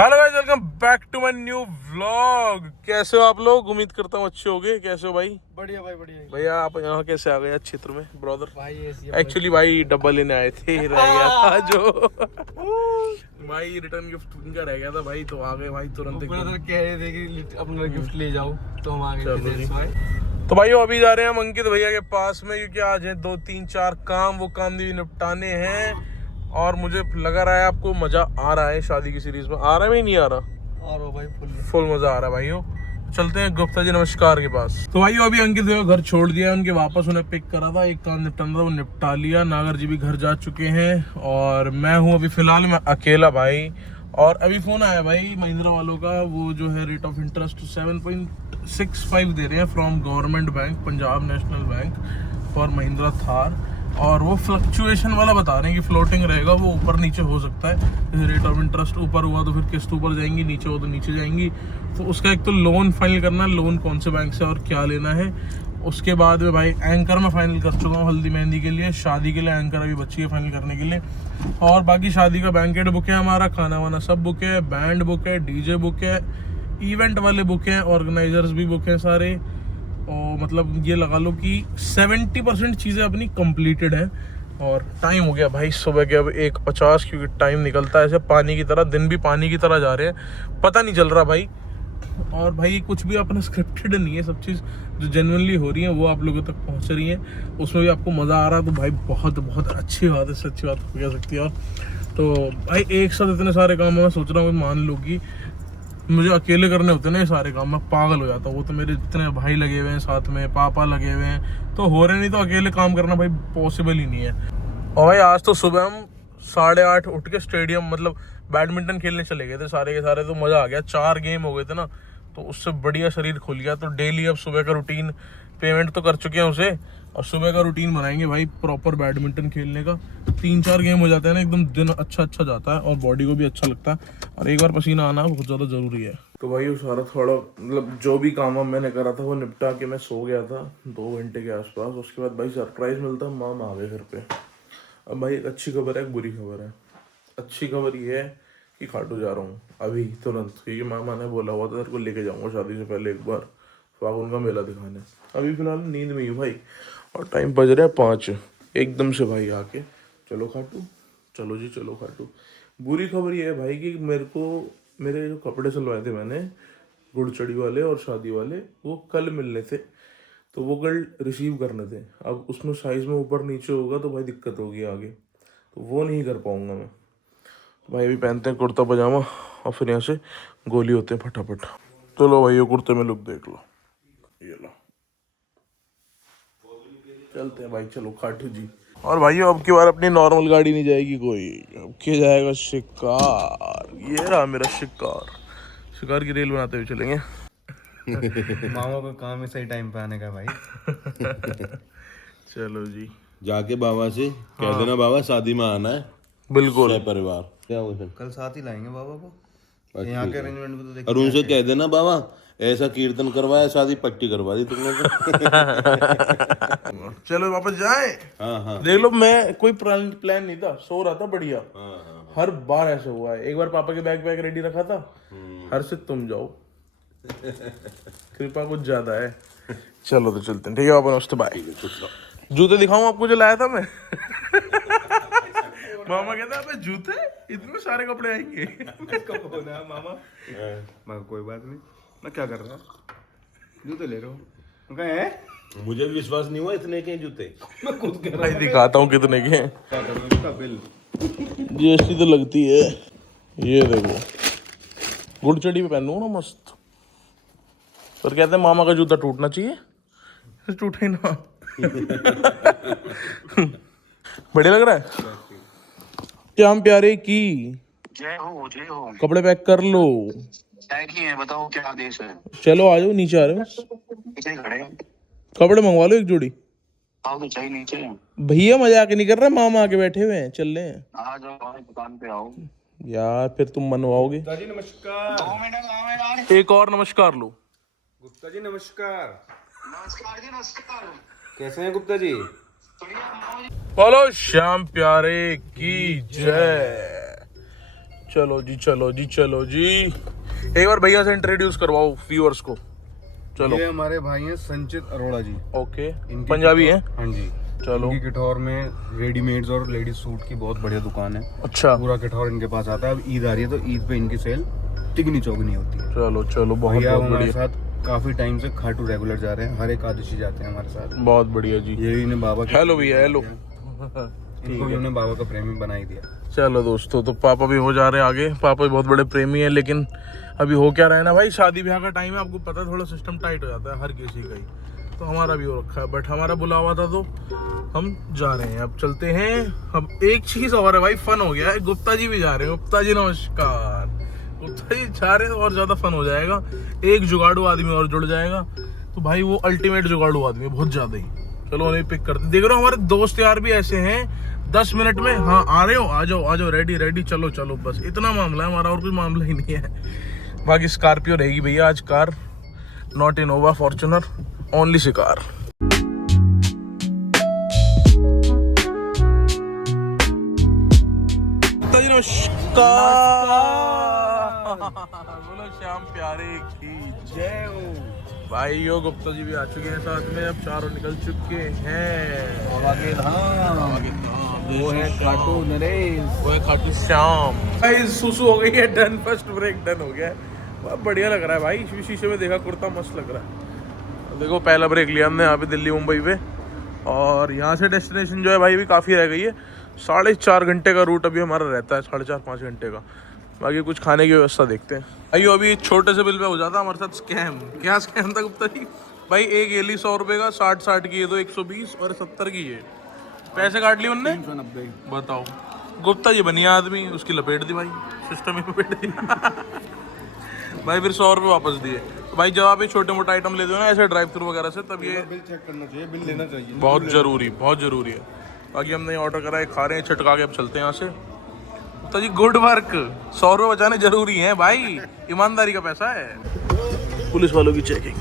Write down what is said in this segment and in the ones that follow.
Hello guys, welcome back to my new vlog. कैसे हो आप लोग? उम्मीद करता हूँ अच्छे होगे। कैसे हो भाई? बढ़िया भाई बढ़िया। भैया आप यहाँ कैसे आ गए क्षेत्र में ब्रदर? भाई एक्चुअली भाई डब्बा लेने आए थे, रह गया था जो भाई रिटर्न गिफ्ट उनका रह गया था भाई, तो आ गए भाई तुरंत। तो कह रहे थे कि अपना गिफ्ट ले जाओ, तो हम आ गए थे भाई। तो भाई अभी जा रहे हैं हम अंकित भैया के पास में, क्योंकि आज है 2-3-4 काम, वो काम भी निपटाने हैं। और मुझे लगा रहा है आपको मजा आ रहा है शादी की सीरीज में। आ रहा है या नहीं आ रहा? और भाई फुल मजा आ रहा है भाइयों। चलते हैं गुप्ता जी नमस्कार के पास। तो भाई अभी अंकित भैया घर छोड़ दिया, उनके वापस उन्हें पिक करा था, एक काम निपटाना था वो निपटा लिया। नागर जी भी घर जा चुके हैं और मैं हूँ अभी फिलहाल मैं अकेला भाई। और अभी फोन आया भाई महिंद्रा वालों का, वो जो है रेट ऑफ इंटरेस्ट 7.65 दे रहे हैं from government bank, Punjab national bank for Mahindra Thar. और वो फ्लक्चुएशन वाला बता रहे हैं कि फ्लोटिंग रहेगा, वो ऊपर नीचे हो सकता है। जैसे रेट ऑफ इंटरेस्ट ऊपर हुआ तो फिर किस्त ऊपर जाएंगी, नीचे हो तो नीचे जाएंगी। तो उसका एक तो लोन फाइनल करना है, लोन कौन से बैंक से और क्या लेना है। उसके बाद में भाई एंकर में फाइनल कर चुका हूँ हल्दी मेहंदी के लिए। शादी के लिए एंकर अभी बच्ची है फाइनल करने के लिए। और बाकी शादी का बैंकेट बुक है हमारा, खाना वाना सब बुक है, बैंड बुक है, डीजे बुक है, इवेंट वाले बुक हैं, ऑर्गेनाइजर्स भी बुक हैं सारे। और मतलब ये लगा लो कि 70% चीज़ें अपनी कंप्लीटेड हैं। और टाइम हो गया भाई सुबह के अब 1:50, क्योंकि टाइम निकलता है ऐसे पानी की तरह, दिन भी पानी की तरह जा रहे हैं, पता नहीं चल रहा भाई। और भाई कुछ भी अपना स्क्रिप्टेड नहीं है, सब चीज़ जो जेन्युइनली हो रही है वो आप लोगों तक पहुंच रही है, उसमें भी आपको मज़ा आ रहा है, तो भाई बहुत बहुत अच्छी बात है, सच्ची बात हो जा सकती है। और तो भाई एक साथ इतने सारे काम मैं सोच रहा हूँ, मान लो कि मुझे अकेले करने होते हैं ना ये सारे काम, मैं पागल हो जाता हूँ। वो तो मेरे जितने भाई लगे हुए हैं साथ में, पापा लगे हुए हैं, तो हो रहे नहीं, तो अकेले काम करना भाई पॉसिबल ही नहीं है। और भाई आज तो सुबह हम 8:30 उठ के स्टेडियम मतलब बैडमिंटन खेलने चले गए थे सारे के सारे, तो मज़ा आ गया। 4 गेम हो गए थे ना, तो उससे बढ़िया शरीर खुल गया। तो डेली अब सुबह का रूटीन, पेमेंट तो कर चुके हैं उसे, और सुबह का रूटीन बनाएंगे भाई प्रॉपर बैडमिंटन खेलने का। 3-4 गेम हो जाते हैं ना, एकदम दिन अच्छा जाता है और बॉडी को भी अच्छा लगता है। और एक बार पसीना आना बहुत ज़्यादा ज़रूरी है। तो भाई वो सारा थोड़ा मतलब जो भी काम मैंने करा था वो निपटा के मैं सो गया था 2 घंटे के आसपास। उसके बाद भाई सरप्राइज मिलता, माम आ गए घर पे। अब भाई एक अच्छी खबर है, एक बुरी खबर है। अच्छी खबर ये है कि खाटू जा रहा हूँ अभी तुरंत, क्योंकि मामा ने बोला हुआ था तेरे को लेके जाऊँगा शादी से पहले एक बार फागुन का मेला दिखाने। अभी फिलहाल नींद में ही भाई, और टाइम बज रहा है 5। एकदम से भाई आके चलो खाटू, चलो जी चलो खाटू। बुरी खबर ये है भाई कि मेरे जो कपड़े सिलवाए थे मैंने गुड़चड़ी वाले और शादी वाले, वो कल मिलने थे, तो वो कल रिसीव करने थे। अब उसमें साइज़ में ऊपर नीचे होगा तो भाई दिक्कत होगी आगे, तो वो नहीं कर पाऊँगा मैं। तो भाई अभी पहनते हैं कुर्ता पजामा और फिर यहाँ से गोली होते हैं फटाफट। तो लो भाई ये कुर्ते में लुक देख लो, ये लो चलते हैं भाई, चलो खाटू जी। और भाई अब की बार अपनी नॉर्मल गाड़ी नहीं जाएगी कोई, अब के जाएगा शिकार। ये रहा मेरा शिकार, शिकार की रेल बनाते हुए चलेंगे। मामा को काम में सही टाइम पे आने का भाई। चलो जी, जाके बाबा से कह देना बाबा शादी में आना है, बिल्कुल। परिवार क्या हो सर। कल साथ ही लाएंगे बाबा को। अच्छा, यहाँ के अरेंजमेंट में तो देखिए। और उनसे कह देना बाबा ऐसा कीर्तन करवाया, शादी पट्टी करवा दी तुमने तो। चलो वापस जाए। हाँ हाँ देख लो, मैं कोई प्लान नहीं था, सो रहा था बढ़िया। हाँ। हर बार ऐसा हुआ है। एक बार पापा के बैग रेडी रखा था, हर से तुम जाओ, कृपा कुछ ज्यादा है। चलो तो चलते हैं, ठीक है अपन उससे बाय। जूते दिखाऊं आपको जो लाया था मैं? मामा कहता है जूते इतने सारे कपड़े आएंगे। मामा मैं कोई बात नहीं, मैं क्या कर रहा हूँ, जूते ले रहा हूँ। कहे मुझे भी विश्वास नहीं हुआ इतने के जूते। मैं खुद कर भाई दिखाता हूँ कितने के हैं। क्या कर रहा हूँ, इसका बिल। जीएसटी तो लगती है। ये देखो, गुड़चड़ी पे पहनूंगा ना मस्त। पर कहते हैं मामा का जूता टूटना चाहिए, टूटे ना। बढ़िया लग रहा है। श्याम प्यारे की जय हो जय हो। कपड़े पैक कर लो। पैक ही है, बताओ क्या आदेश है। चलो आ जाओ, नीचे आ रहे हो, नीचे खड़े हैं। कपड़े मंगवा लो एक जोड़ी। आओ तो चाहिए नीचे। भैया मजाक नहीं कर रहे, मामा आके बैठे हुए हैं, चल रहे हैं। आ जाओ हमारी दुकान पे आओ। यार फिर तुम मनवाओगे। गुप्ता जी नमस्कार। 2 मिनट आओ यार। एक और नमस्कार लो। गुप्ता जी नमस्कार। नमस्कार जी नमस्कार। कैसे हैं गुप्ता जी? बढ़िया मामा जी। बोलो श्याम प्यारे की जय। चलो जी चलो जी चलो जी। एक बार भैया से इंट्रोड्यूस करवाओ व्यूअर्स को। चलो। ये हमारे भाई हैं संचित अरोड़ा जी। ओके। इनकी पंजाबी है। हाँ जी। चलो। इनकी किठौर में रेडीमेड्स और लेडीज सूट की बहुत बढ़िया दुकान है। अच्छा। पूरा किठौर इनके पास आता है। अब ईद आ रही है तो ईद पे इनकी सेल तिगनी चौगनी होती है। चलो चलो, बहुत भैया बहुत हमारे बढ़िया। साथ काफी टाइम से खाटू रेगुलर जा रहे हैं, हर एक आदर्शी जाते हैं हमारे साथ। बहुत बढ़िया जी। ये इन्हें बाबा के हेलो भैया, हेलो। इनको भी उन्होंने बाबा का प्रेमी बना ही दिया। चलो दोस्तों, तो पापा भी हो जा रहे हैं आगे। पापा भी बहुत बड़े प्रेमी हैं, लेकिन अभी हो क्या रहा है ना भाई, शादी ब्याह का टाइम है, आपको पता है थोड़ा सिस्टम टाइट हो जाता है हर किसी का ही। तो हमारा भी हो रखा है, बट हमारा बुलावा था तो हम जा रहे हैं। अब चलते हैं। अब एक चीज और है भाई, फन हो गया है। गुप्ता जी भी जा रहे हैं। गुप्ता जी नमस्कार। गुप्ता जी जा रहे हैं तो और ज्यादा फन हो जाएगा। एक जुगाड़ू आदमी और जुड़ जाएगा, तो भाई वो अल्टीमेट जुगाड़ू आदमी है, बहुत ज्यादा ही। चलो उन्हें पिक करते। देख रहे हो हमारे दोस्त यार भी ऐसे हैं, 10 मिनट में हाँ आ रहे हो, आ जाओ रेडी रेडी, चलो चलो, बस इतना मामला है हमारा, और कोई मामला ही नहीं है। बाकी स्कॉर्पियो रहेगी भैया आज, car not Innova Fortuner, only शिकार। बोलो श्याम प्यारे की जय हो। भाई यो गुप्ता जी भी आ चुके हैं साथ में, अब चारों निकल चुके हैं। वो है खाटू नरेश, वो है खाटू श्याम। भाई सुसु हो गई है, डन, फर्स्ट ब्रेक डन हो गया है। बहुत बढ़िया लग रहा है भाई, शीशे में देखा कुर्ता मस्त लग रहा है। देखो पहला ब्रेक लिया हमने यहाँ पे दिल्ली मुंबई पे, और यहाँ से डेस्टिनेशन जो है भाई भी काफ़ी रह गई है। 4.5 घंटे का रूट अभी हमारा रहता है, 4.5-5 घंटे का। बाकी कुछ खाने की व्यवस्था देखते हैं। अयो अभी छोटे से बिल पे हो जाता हमारे साथ स्कैम। क्या स्कैम था गुप्ता जी? भाई एक एली 100 रुपये का, 60 की है तो 120 और 70 की है। पैसे काट लिए उनने 390। बताओ। गुप्ता जी बनिया आदमी, उसकी लपेट दी भाई, सिस्टम में लपेट दिया। भाई फिर 100 रुपये वापस दिए। तो भाई जब आप ये छोटे मोटे आइटम लेते हो ना ऐसे ड्राइव थ्रू वगैरह से, तब ये बिल चेक करना चाहिए, बिल लेना चाहिए, बहुत ज़रूरी है। बाकी हमने ऑर्डर करा है, खा रहे हैं छटका के, अब चलते हैं यहाँ से। तो जी गुड वर्क, 100 रुपये बचाने जरूरी है भाई, ईमानदारी का पैसा है। पुलिस वालों की चेकिंग।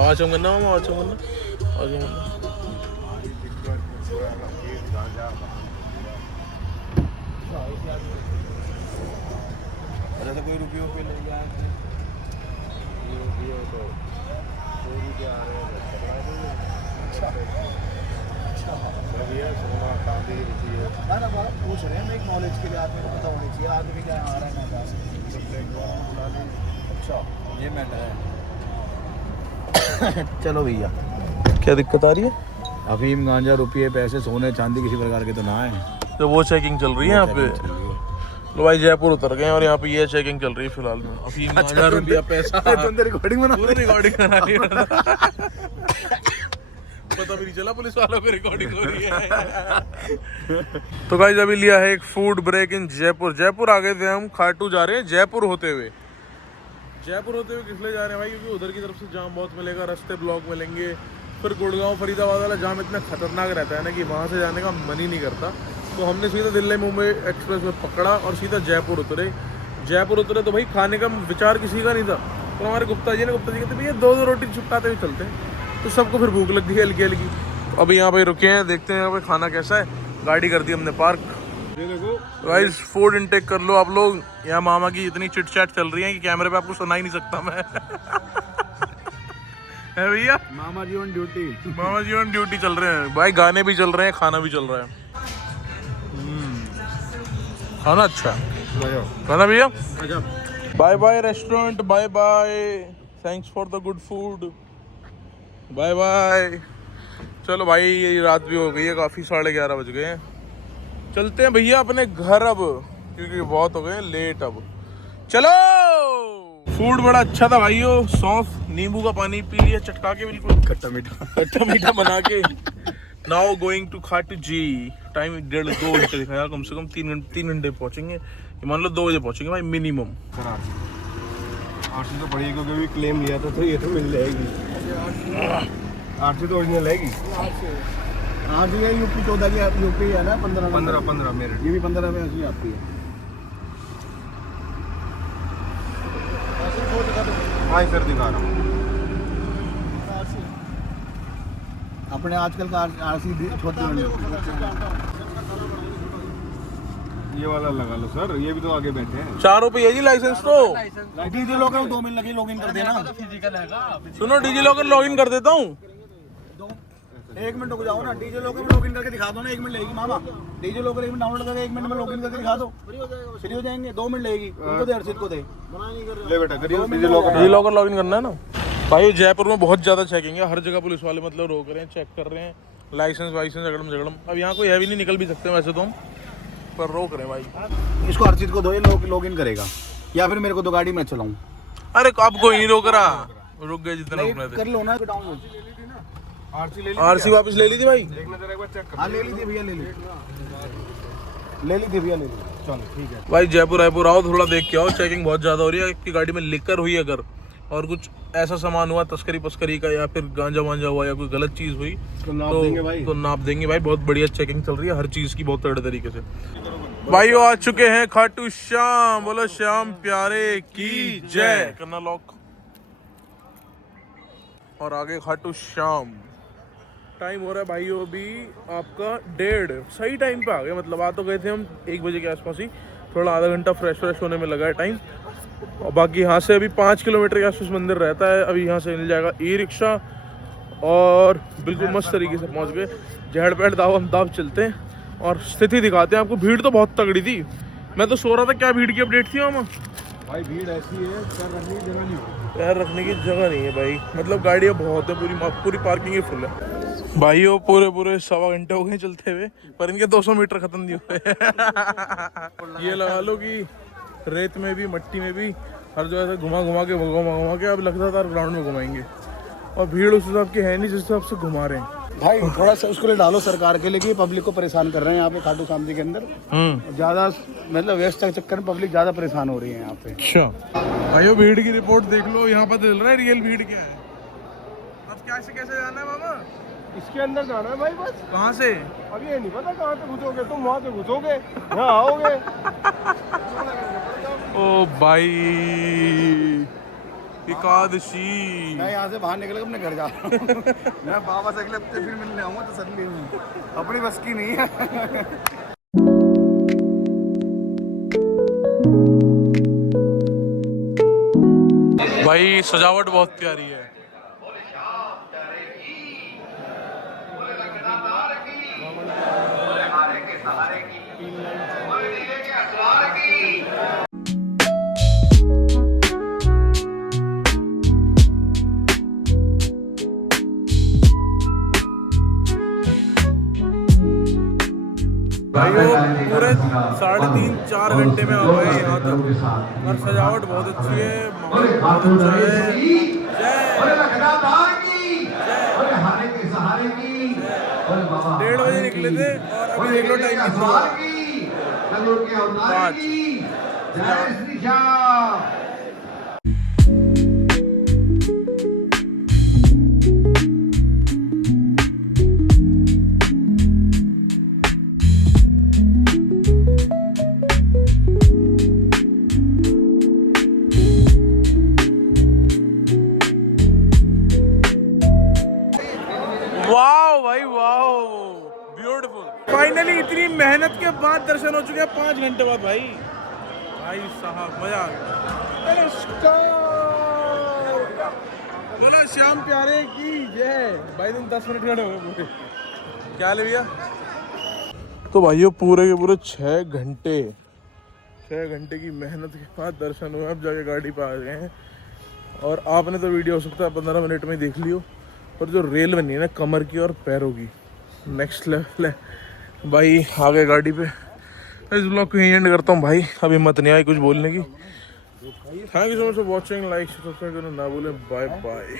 आज हम करना मामा, आज हम करना। अच्छा तो कोई रुपये पे ले गया पूछ रहे हैं, एक नॉलेज के लिए आपको पता होनी चाहिए आदमी क्या आ रहा है। अच्छा ये मैटर है। चलो भैया, क्या दिक्कत आ रही है? अफीम गांजा रुपये पैसे सोने चांदी किसी प्रकार के तो ना है। तो वो चेकिंग चल रही है यहाँ पे। तो भाई जयपुर उतर गए और यहाँ पे ये चेकिंग चल रही है फिलहाल में। अफीम गांजा रुपया पैसा, रिकॉर्डिंग बना, पूरी रिकॉर्डिंग करा रही है। पता भी नहीं चला पुलिस वालों को रिकॉर्डिंग हो रही है। तो गाइस अभी लिया है एक food break in Jaipur. Jaipur आ गए थे हम, खाटू जा रहे हैं जयपुर होते हुए। जयपुर होते हुए किस लिए जा रहे हैं भाई? क्योंकि उधर की तरफ से जाम बहुत मिलेगा, रास्ते ब्लॉक मिलेंगे। फिर गुड़गांव फरीदाबाद वाला जाम इतना खतरनाक रहता है ना कि वहाँ से जाने का मन ही नहीं करता। तो हमने सीधा दिल्ली मुंबई एक्सप्रेस में पकड़ा और सीधा जयपुर उतरे। तो भाई खाने का विचार किसी का नहीं था। तो हमारे गुप्ता जी कहते भैया 2 रोटी छुपकाते हुए चलते हैं। तो सबको फिर भूख लग गई हल्की हल्की। तो अभी यहाँ पे रुके हैं, देखते हैं यहाँ पे खाना कैसा है। गाड़ी कर दी हमने पार्क। गाइस फूड इनटेक कर लो आप लोग। यहाँ मामा की इतनी चिट चैट चल रही है कि कैमरे पे आपको सुना ही नहीं सकता मैं। है भैया? मामा जी ऑन ड्यूटी चल रहे हैं भाई, गाने भी चल रहे हैं, खाना भी चल रहा है। खाना अच्छा है, खाना भैया। Bye bye restaurant, bye bye, thanks for the good food, bye bye. चलो भाई ये रात भी हो गई है काफ़ी, 11:30 बज गए हैं। चलते हैं भैया अपने घर अब, क्योंकि बहुत हो गए हैं लेट अब। चलो। फूड बड़ा अच्छा था भाइयों, सौंफ नींबू का पानी पी लिया चटका के, बिल्कुल खट्टा मीठा बना के। Now going to Khatu ji. Time 1.5-2 घंटे दिखाया, कम से कम 3 घंटे पहुंचेंगे। मान लो 2 बजे पहुंचेंगे भाई मिनिमम। आरसी तो बढ़िया, क्योंकि अभी क्लेम लिया था तो ये तो मिल जाएगी। आरसी तो ओरिजिनल रहेगी। आरसी है यूपी 14 की, यूपी है ना 15 मेरे, ये भी 15 में ऐसी आपकी है। हाँ सर दिखा रहा हूँ। अपने आजकल का आरसी छोटी ये वाला लगा लो सर, ये भी तो आगे बैठे हैं। 4 रुपये जी लाइसेंस तो। डीजी लॉकर 2 मिनट लगे, लॉगिन कर देना। सुनो डीजी लॉकर लॉगिन कर देता हूँ। 1 मिनट रुक जाओ ना, डीजी लॉकर में लॉगिन करके दिखा दो ना। 1 मिनट लगेगी मामा, डीजी लॉकर 1 मिनट डाउनलोड करके 1 मिनट में लॉगिन करके दिखा दो, फ्री हो जाएंगे। 2 मिनट लगेगी, उनको दे, अर्षित को दे। ले बेटा करिए डीजी लॉकर लॉगिन करना है ना भाई। जयपुर में बहुत ज्यादा चेकिंग है, हर जगह पुलिस वाले मतलब रोक रहे हैं, चेक कर रहे हैं लाइसेंस वाइसेंस झगड़म। अब यहाँ कोई है भी नहीं, निकल भी सकते हैं वैसे तो हम, पर रोक रहे हैं भाई। इसको अर्षित को दो, ये लॉगिन करेगा, या फिर मेरे को तो गाड़ी में चलाऊं। अरे अब कोई नहीं रोक रहा, रुक गए जितना रुकना कर लो ना डाउनलोड। आरसी वापस ले ली थी भाई। हाँ ले ली थी भैया, ले ली थी भैया, ले ली। चलो ठीक है भाई जयपुर रायपुर आओ, थोड़ा देख के आओ, चेकिंग बहुत ज्यादा हो रही है। कि गाड़ी में लिकर हुई अगर और कुछ ऐसा सामान हुआ तस्करी पस्करी का, या फिर गांजा वांजा हुआ, या कोई गलत चीज हुई तो नाप देंगे भाई। तो नाप देंगे भाई। बहुत बढ़िया चेकिंग चल रही है हर चीज की, बहुत तगड़े तरीके से। भाई वो आ चुके हैं खाटू श्याम, बोलो श्याम प्यारे की जय। करना लॉक और आगे खाटू श्याम। टाइम हो रहा है भाइयों अभी आपका 1:30, सही टाइम पे आ गए। मतलब आ तो गए थे हम 1 बजे के आसपास ही, थोड़ा आधा घंटा फ्रेश होने में लगा है टाइम। और बाकी यहाँ से अभी 5 किलोमीटर के आसपास मंदिर रहता है। अभी यहाँ से मिल जाएगा ई रिक्शा और बिल्कुल मस्त तरीके से पहुँच गए। जहड़ पैड़ दाव हम दाव चलते हैं और स्थिति दिखाते हैं आपको। भीड़ तो बहुत तगड़ी थी, मैं तो सो रहा था। क्या भीड़ की अपडेट थी मामा? भाई भीड़ ऐसी है, पैर रखने की जगह नहीं है। पैर रखने की जगह नहीं है भाई, मतलब गाड़ियाँ बहुत है, पूरी पार्किंग ही फुल है भाई। वो पूरे 1.25 घंटे हो गए चलते हुए, पर इनके 200 मीटर खत्म नहीं हुए। ये लगा लो कि रेत में भी मट्टी में भी हर जगह से घुमा के अब लगता था ग्राउंड में घुमाएंगे। और भीड़ उस हिसाब की है नहीं जिस हिसाब से घुमा रहे हैं भाई। थोड़ा सा उसको ले डालो सरकार के लिए, पब्लिक को परेशान कर रहे हैं यहाँ पे खाटू श्याम जी के अंदर। ज्यादा मतलब व्यस्त के चक्कर में पब्लिक ज्यादा परेशान हो रही है यहाँ पे। अच्छा भाइयों भीड़ की रिपोर्ट देख लो, यहाँ पता चल रहा है रियल भीड़ क्या है। अब कैसे जाना है मामा? इसके अंदर जाना है भाई बस। कहाँ से? अब ये नहीं पता कहाँ से घुसोगे तुम, वहाँ से घुसोगे, यहाँ आओगे। ओ भाई एकादशी। मैं यहाँ से बाहर निकल अपने घर जा रहा हूँ। मैं बाबा से अगले हफ्ते फिर मिलने आऊँगा तसल्ली में, अपनी बस की नहीं है। भाई सजावट बहुत प्यारी है। पूरे 3.5-4 घंटे में आ गए यहाँ तक और सजावट बहुत अच्छी है, माहौल बहुत अच्छा है। 1:30 बजे निकले थे और अभी देख लो टाइम कितना 5। वाह भाई वाह, ब्यूटीफुल। फाइनली इतनी मेहनत के बाद दर्शन हो चुके हैं 5 घंटे बाद। भाई साहब मजा आ गया। बोला श्याम प्यारे की जय। भाई तुम 10 मिनट खड़े हो गए पूरे। क्या ले भैया? तो भाइयों पूरे के पूरे 6 घंटे की मेहनत के बाद दर्शन हुए। अब जाके गाड़ी पे आ गए हैं और आपने तो वीडियो हो सकता है 15 मिनट में देख लियो, पर जो रेल बनी है ना कमर की और पैरों की, नेक्स्ट लेवल है भाई। आ गए गाड़ी पे। इस ब्लॉग को यहीं एंड करता हूँ भाई, अभी हिम्मत नहीं आई कुछ बोलने की। Thank you so much for watching, like subscribe करना ना भूलें। Bye bye.